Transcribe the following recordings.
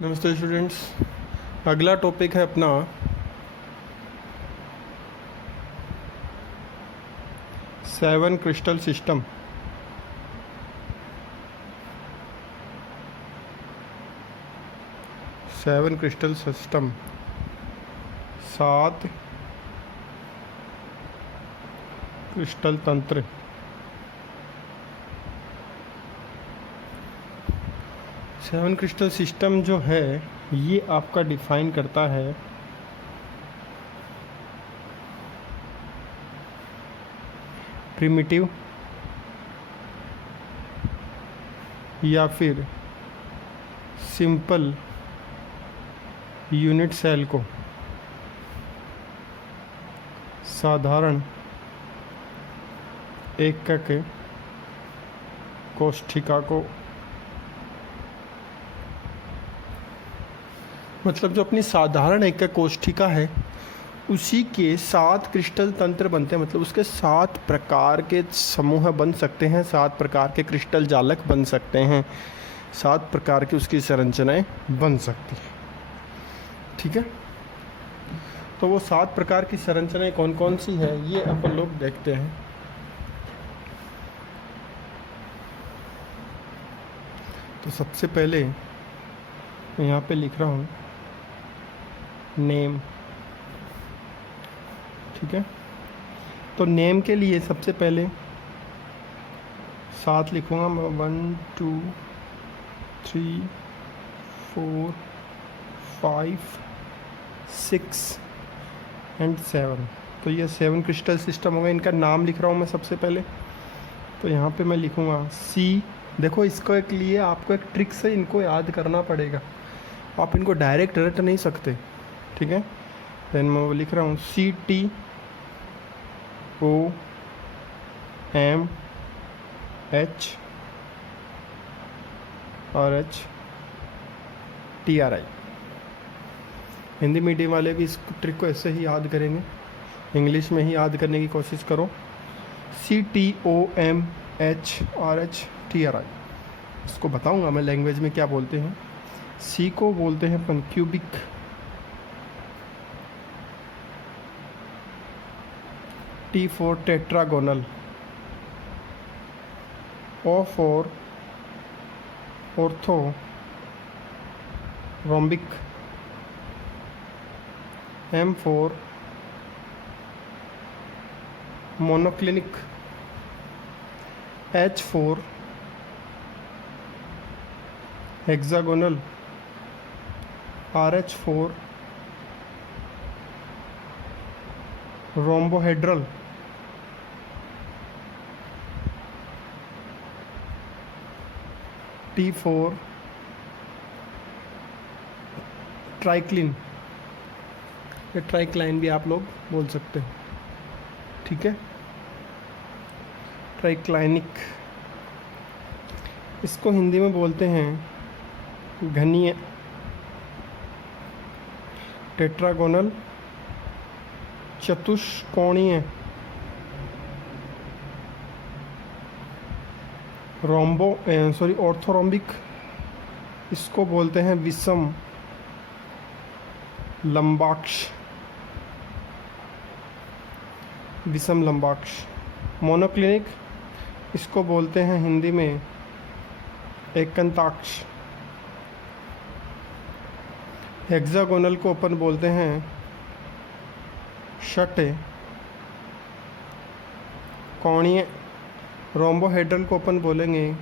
नमस्ते स्टूडेंट्स। अगला टॉपिक है अपना seven crystal system. Seven crystal system, 7 crystal तंत्र। सेवन क्रिस्टल सिस्टम जो है ये आपका डिफाइन करता है प्रिमिटिव या फिर सिंपल यूनिट सेल को, साधारण एकक कोशिका को, मतलब जो अपनी साधारण एकक कोशिका है उसी के 7 क्रिस्टल तंत्र बनते हैं। मतलब उसके 7 प्रकार के समूह बन सकते हैं, 7 प्रकार के क्रिस्टल जालक बन सकते हैं, 7 प्रकार की उसकी संरचनाएं बन सकती हैं। ठीक है, तो वो 7 प्रकार की संरचनाएं कौन कौन सी है ये अपन लोग देखते हैं। तो सबसे पहले मैं यहाँ पे लिख रहा हूँ नेम। ठीक है, तो नेम के लिए सबसे पहले 7 लिखूँगा मैं, 1 2 3 4 5 6 एंड 7। तो ये 7 क्रिस्टल सिस्टम हो गए। इनका नाम लिख रहा हूँ मैं सबसे पहले। तो यहाँ पे मैं लिखूँगा सी। देखो इसको एक लिए आपको एक ट्रिक से इनको याद करना पड़ेगा, आप इनको डायरेक्ट रट नहीं सकते। ठीक है, देन मैं वो लिख रहा हूँ CTOM H और TRI। हिंदी मीडियम वाले भी इस ट्रिक को ऐसे ही याद करेंगे, इंग्लिश में ही याद करने की कोशिश करो। CTOM H और TRI। इसको बताऊंगा मैं लैंग्वेज में क्या बोलते हैं। C को बोलते हैं अपन cubic, T for tetragonal, O for orthorhombic, M for monoclinic, H for hexagonal, RH for rhombohedral, T for triclinic, या ट्राइक्लाइन भी आप लोग बोल सकते हैं। ठीक है, ट्राइक्लाइनिक, इसको हिंदी में बोलते हैं घनीय, टेट्रागोनल चतुष्कोणीय, ऑर्थोरोम्बिक, इसको बोलते हैं विषम लंबाक्ष, विषम लंबाक्ष। मोनोक्लिनिक, इसको बोलते हैं हिंदी में एकंताक्ष। हेक्सागोनल को अपन बोलते हैं षट कोणीय। रोम्बोहेड्रल को अपन बोलेंगे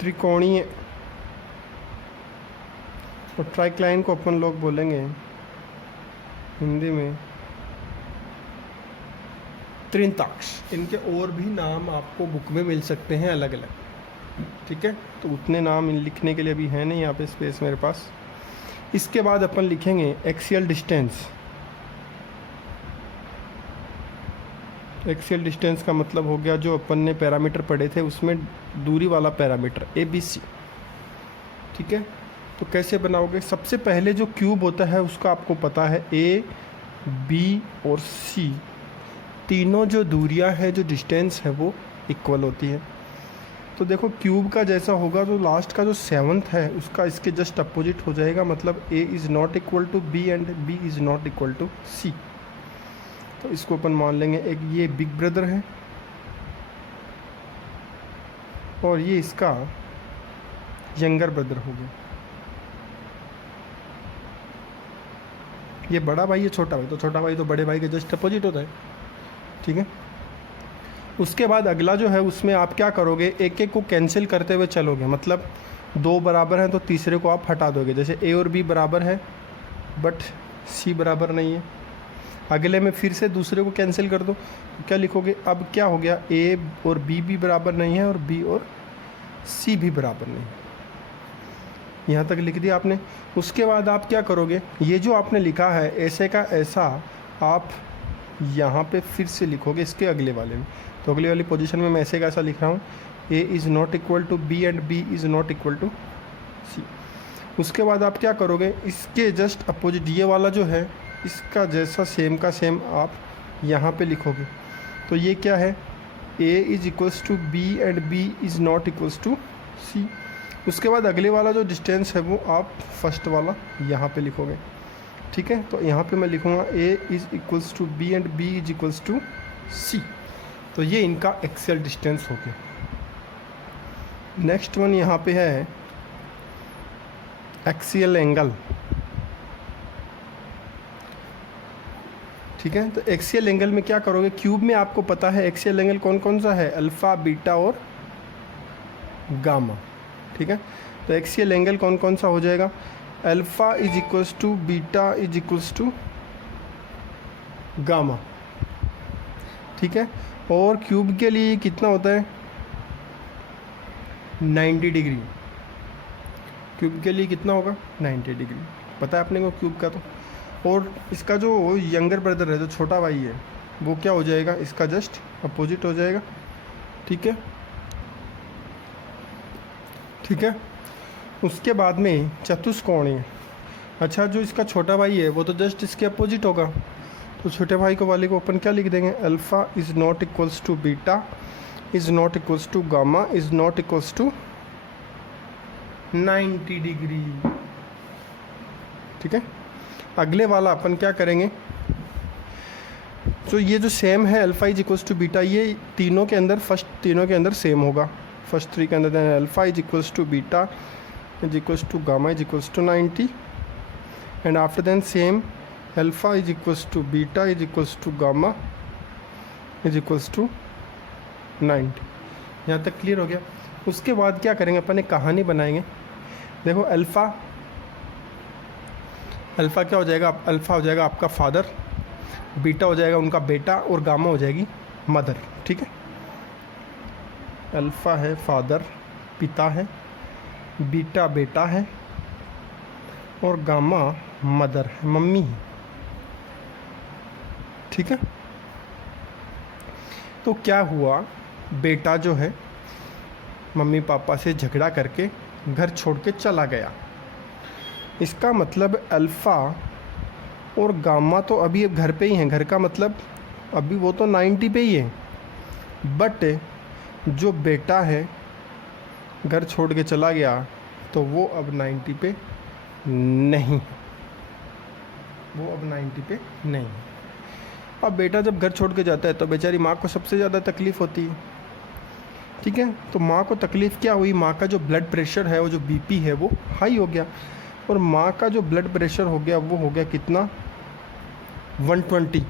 त्रिकोणीय, और ट्राइक्लाइन को अपन लोग बोलेंगे हिंदी में त्रिंताक्ष। इनके और भी नाम आपको बुक में मिल सकते हैं अलग अलग। ठीक है, तो उतने नाम लिखने के लिए अभी है नहीं यहाँ पे स्पेस मेरे पास। इसके बाद अपन लिखेंगे एक्सियल डिस्टेंस। एक्सियल डिस्टेंस का मतलब हो गया जो अपन ने पैरामीटर पढ़े थे उसमें दूरी वाला पैरामीटर ABC। ठीक है, तो कैसे बनाओगे? सबसे पहले जो क्यूब होता है उसका आपको पता है A, B और C तीनों जो दूरियां हैं, जो डिस्टेंस है वो इक्वल होती है। तो देखो क्यूब का जैसा होगा तो लास्ट का जो 7th है उसका इसके जस्ट अपोजिट हो जाएगा, मतलब a is not equal to b and b is not equal to c। तो इसको अपन मान लेंगे एक ये बिग ब्रदर है और ये इसका यंगर ब्रदर हो गया। ये बड़ा भाई है छोटा भाई, तो छोटा भाई तो बड़े भाई के जस्ट अपोजिट होता है, ठीक है। उसके बाद अगला जो है उसमें आप क्या करोगे, एक एक को कैंसिल करते हुए चलोगे, मतलब 2 बराबर हैं तो तीसरे को आप हटा दोगे। जैसे a और b बराबर है बट c बराबर नहीं है, अगले में फिर से दूसरे को कैंसिल कर दो, तो क्या लिखोगे, अब क्या हो गया, a और b भी बराबर नहीं है और b और c भी बराबर नहीं है। यहाँ तक लिख दिया आपने। उसके बाद आप क्या करोगे, ये जो आपने लिखा है ऐसे का ऐसा आप यहाँ पे फिर से लिखोगे इसके अगले वाले में। तो अगली वाली पोजीशन में मैं ऐसे का ऐसा लिख रहा हूँ, a is not equal to b and b is not equal to c। उसके बाद आप क्या करोगे, इसके जस्ट अपोजिट ये वाला जो है इसका जैसा सेम का सेम आप यहाँ पे लिखोगे। तो ये क्या है, a is equals to b and b is not equals to c। उसके बाद अगले वाला जो डिस्टेंस है वो आप फर्स्ट वाला यहाँ पे लिखोगे, ठीक है। तो यहाँ पे मैं लिखूँगा a is equals to b and b is equals to c। तो ये इनका एक्सियल डिस्टेंस हो गया। नेक्स्ट वन यहाँ पे है एक्सियल एंगल, ठीक है। तो एक्सियल एंगल में क्या करोगे, क्यूब में आपको पता है एक्सियल एंगल कौन कौन सा है, अल्फ़ा, बीटा और गामा, ठीक है। तो एक्सियल एंगल कौन कौन सा हो जाएगा, alpha is equals to beta is equals to gamma, ठीक है। और क्यूब के लिए कितना होता है, 90 डिग्री। क्यूब के लिए कितना होगा, 90 डिग्री, पता है अपने को क्यूब का। तो और इसका जो यंगर ब्रदर है, जो छोटा भाई है, वो क्या हो जाएगा, इसका जस्ट अपोजिट हो जाएगा, ठीक है, ठीक है। उसके बाद में चतुष्कोणीय, अच्छा जो इसका छोटा भाई है वो तो जस्ट इसके अपोजिट होगा, तो छोटे भाई को वाले को अपन क्या लिख देंगे, alpha is not equals to beta is not equals to gamma is not equals to 90 degree, ठीक है। अगले वाला अपन क्या करेंगे, तो ये जो सेम है alpha is equals to beta, ये तीनों के अंदर फर्स्ट तीनों के अंदर सेम होगा, फर्स्ट 3 के अंदर then alpha is equals to beta is equals to gamma is equals to 90 and after then same alpha is equals to beta is equals to gamma is equals to 90। यहाँ तक clear हो गया। उसके बाद क्या करेंगे, अपन एक कहानी बनाएंगे। देखो अल्फ़ा क्या हो जाएगा, अल्फ़ा हो जाएगा आपका फादर, बीटा हो जाएगा उनका बेटा और गामा हो जाएगी मदर, ठीक है। अल्फ़ा है फादर, पिता है, बीटा बेटा है और गामा मदर है, मम्मी है, ठीक है। तो क्या हुआ, बेटा जो है मम्मी पापा से झगड़ा करके घर छोड़ के चला गया। इसका मतलब अल्फ़ा और गामा तो अभी अब घर पे ही हैं, घर का मतलब अभी वो तो 90 पे ही है, बट जो बेटा है घर छोड़ के चला गया तो वो अब 90 पे नहीं, वो अब 90 पे नहीं। अब बेटा जब घर छोड़ के जाता है तो बेचारी माँ को सबसे ज़्यादा तकलीफ़ होती है, ठीक है। तो माँ को तकलीफ़ क्या हुई, माँ का जो ब्लड प्रेशर है, वो जो बीपी है वो हाई हो गया, और माँ का जो ब्लड प्रेशर हो गया वो हो गया कितना, 120।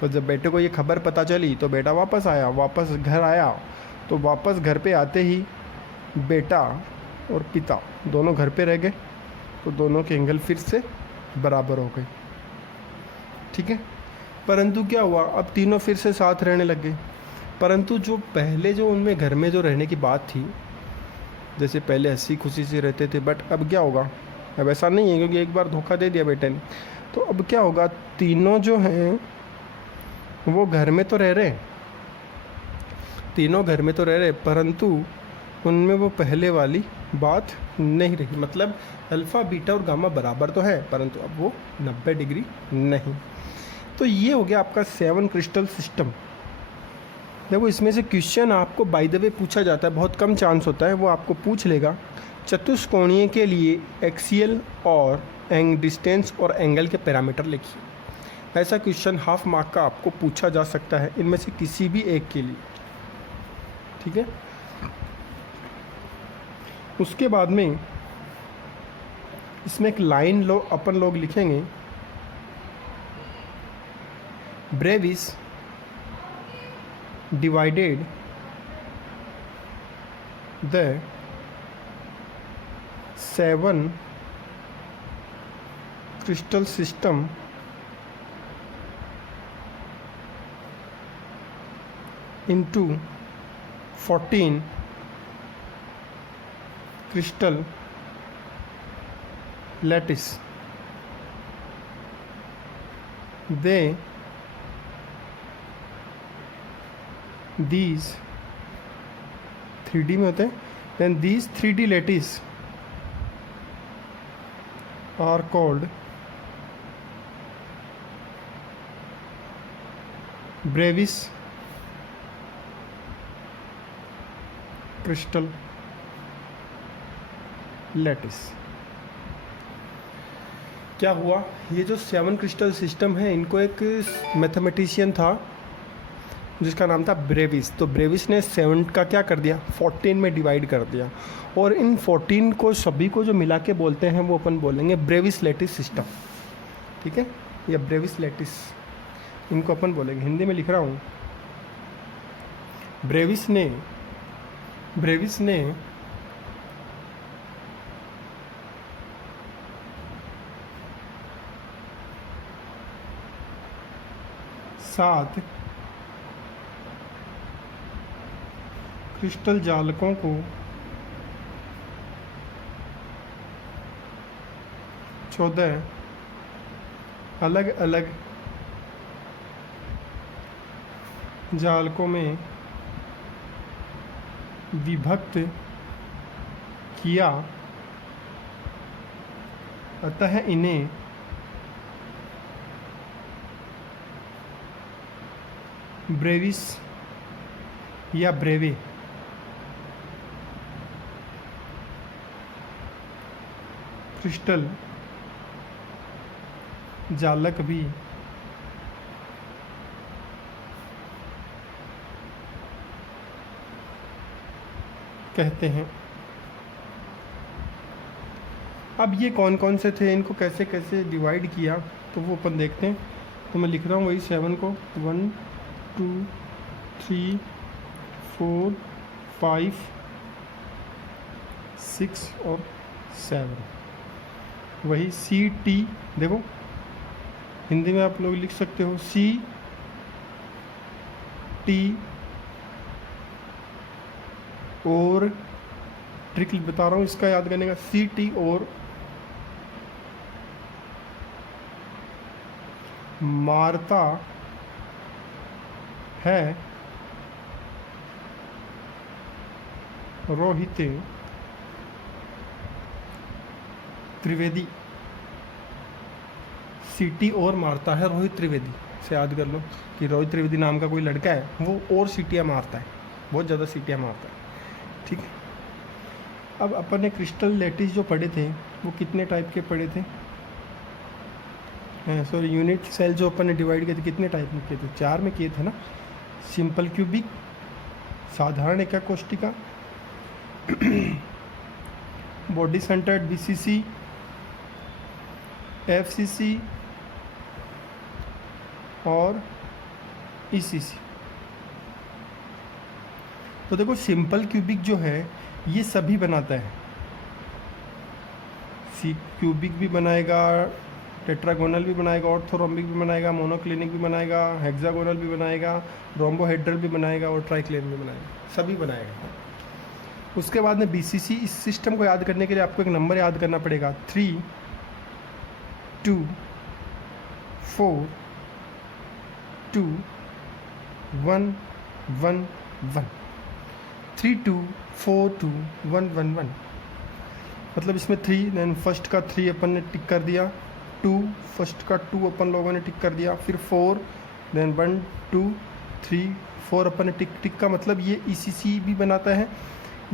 तो जब बेटे को ये खबर पता चली तो बेटा वापस आया, वापस घर आया, तो वापस घर पे आते ही बेटा और पिता दोनों घर पे रह गए, तो दोनों के एंगल फिर से बराबर हो गए, ठीक है। परंतु क्या हुआ, अब तीनों फिर से साथ रहने लग गए, परंतु जो पहले जो उनमें घर में जो रहने की बात थी, जैसे पहले हंसी खुशी से रहते थे, बट अब क्या होगा, अब ऐसा नहीं है, क्योंकि एक बार धोखा दे दिया बेटे ने। तो अब क्या होगा, तीनों जो हैं वो घर में तो रह रहे, तीनों घर में तो रह रहे, परंतु उनमें वो पहले वाली बात नहीं रही। मतलब अल्फ़ा बीटा और गामा बराबर तो है, परंतु अब वो 90 डिग्री नहीं। तो ये हो गया आपका 7 क्रिस्टल सिस्टम। देखो इसमें से क्वेश्चन आपको बाय द वे पूछा जाता है, बहुत कम चांस होता है, वो आपको पूछ लेगा चतुष्कोणीय के लिए एक्सियल और डिस्टेंस और एंगल के पैरामीटर लिखिए। ऐसा क्वेश्चन हाफ मार्क का आपको पूछा जा सकता है इनमें से किसी भी एक के लिए, ठीक है। उसके बाद में इसमें एक लाइन अपन लोग लिखेंगे, Brevis divided the 7 crystal system into 14 crystal lattice. These 3D में होते हैं, then these 3D lattice are called Brevis crystal lattice. क्या हुआ, ये जो 7 क्रिस्टल सिस्टम है इनको एक मैथमेटिशियन था जिसका नाम था ब्रेविस। तो ब्रेविस ने 7 का क्या कर दिया, 14 में डिवाइड कर दिया, और इन 14 को सभी को जो मिला के बोलते हैं वो अपन बोलेंगे ब्रेविस लैटिस सिस्टम, ठीक है, या ब्रेविस लैटिस इनको अपन बोलेंगे। हिंदी में लिख रहा हूँ, ब्रेविस ने 7 क्रिस्टल जालकों को 14 अलग अलग जालकों में विभक्त किया, अतः इन्हें ब्रेविस या ब्रेवे क्रिस्टल जालक भी कहते हैं। अब ये कौन कौन से थे, इनको कैसे कैसे डिवाइड किया, तो वो अपन देखते हैं। तो मैं लिख रहा हूँ वही 7 को 1 2 3 4 5 6 और 7, वही सी टी। देखो हिंदी में आप लोग लिख सकते हो सी टी, और ट्रिक बता रहा हूँ इसका याद करने का, सी टी और मारता है रोहित त्रिवेदी। सिटी और मारता है रोहित त्रिवेदी से याद कर लो कि रोहित त्रिवेदी नाम का कोई लड़का है, वो और सीटियाँ मारता है, बहुत ज़्यादा सीटियाँ मारता है, ठीक है। अब अपन ने क्रिस्टल लैटिस जो पढ़े थे वो कितने टाइप के पढ़े थे, सॉरी यूनिट सेल जो अपन ने डिवाइड किए थे कितने टाइप में किए थे, 4 में किए थे ना। सिंपल क्यूबिक, साधारण एकाक कोष्टिका, बॉडी सेंटर्ड बीसीसी, एफसीसी और ईसीसी। तो देखो सिंपल क्यूबिक जो है ये सभी बनाता है, सी क्यूबिक भी बनाएगा, टेट्रागोनल भी बनाएगा, ऑर्थोरोम्बिक भी बनाएगा, मोनोक्लिनिक भी बनाएगा, हेक्सागोनल भी बनाएगा, रोम्बोहेड्रल भी बनाएगा और ट्राइक्लेन भी बनाएगा, सभी बनाएगा। उसके बाद में बीसीसी, इस सिस्टम को याद करने के लिए आपको एक नंबर याद करना पड़ेगा, 3 2 4 2 1 1 1, 3 2 4 2 1 1 1। मतलब इसमें 3, देन फर्स्ट का 3 अपन ने टिक कर दिया, 2 फर्स्ट का 2 अपन लोगों ने टिक कर दिया, फिर 4, देन 1 2 3 4 अपन टिक टिक का मतलब ये ECC भी बनाता है,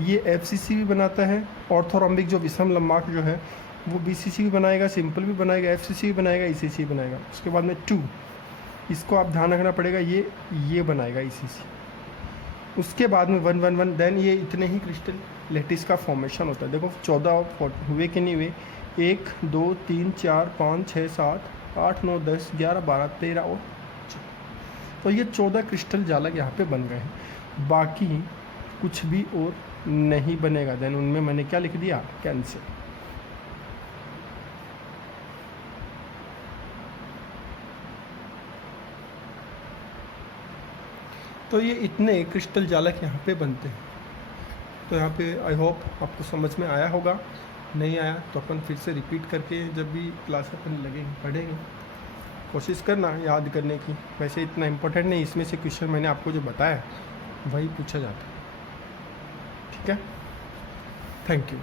ये FCC भी बनाता है, ऑर्थोरोम्बिक जो विषम लंबांक जो है वो BCC भी बनाएगा, सिंपल भी बनाएगा, FCC भी बनाएगा, ECC भी बनाएगा। उसके बाद में 2, इसको आप ध्यान रखना पड़ेगा, ये बनाएगा ECC। उसके बाद में 1 1 1 देन ये इतने ही क्रिस्टल लेटिस का फॉर्मेशन होता है। देखो 14 हुए कि नहीं हुए, 1 2 3 4 5 6 7 8 9 10 11 12 13 और 14। तो ये 14 क्रिस्टल जालक यहाँ पे बन गए हैं, बाकी कुछ भी और नहीं बनेगा। देन उनमें मैंने क्या लिख दिया, कैंसर। तो ये इतने क्रिस्टल जालक यहाँ पे बनते हैं। तो यहाँ पे आई होप आपको समझ में आया होगा, नहीं आया तो अपन फिर से रिपीट करके जब भी क्लास अपन लगेंगे पढ़ेंगे, कोशिश करना याद करने की। वैसे इतना इम्पोर्टेंट नहीं, इसमें से क्वेश्चन मैंने आपको जो बताया वही पूछा जाता है। ठीक है, थैंक यू।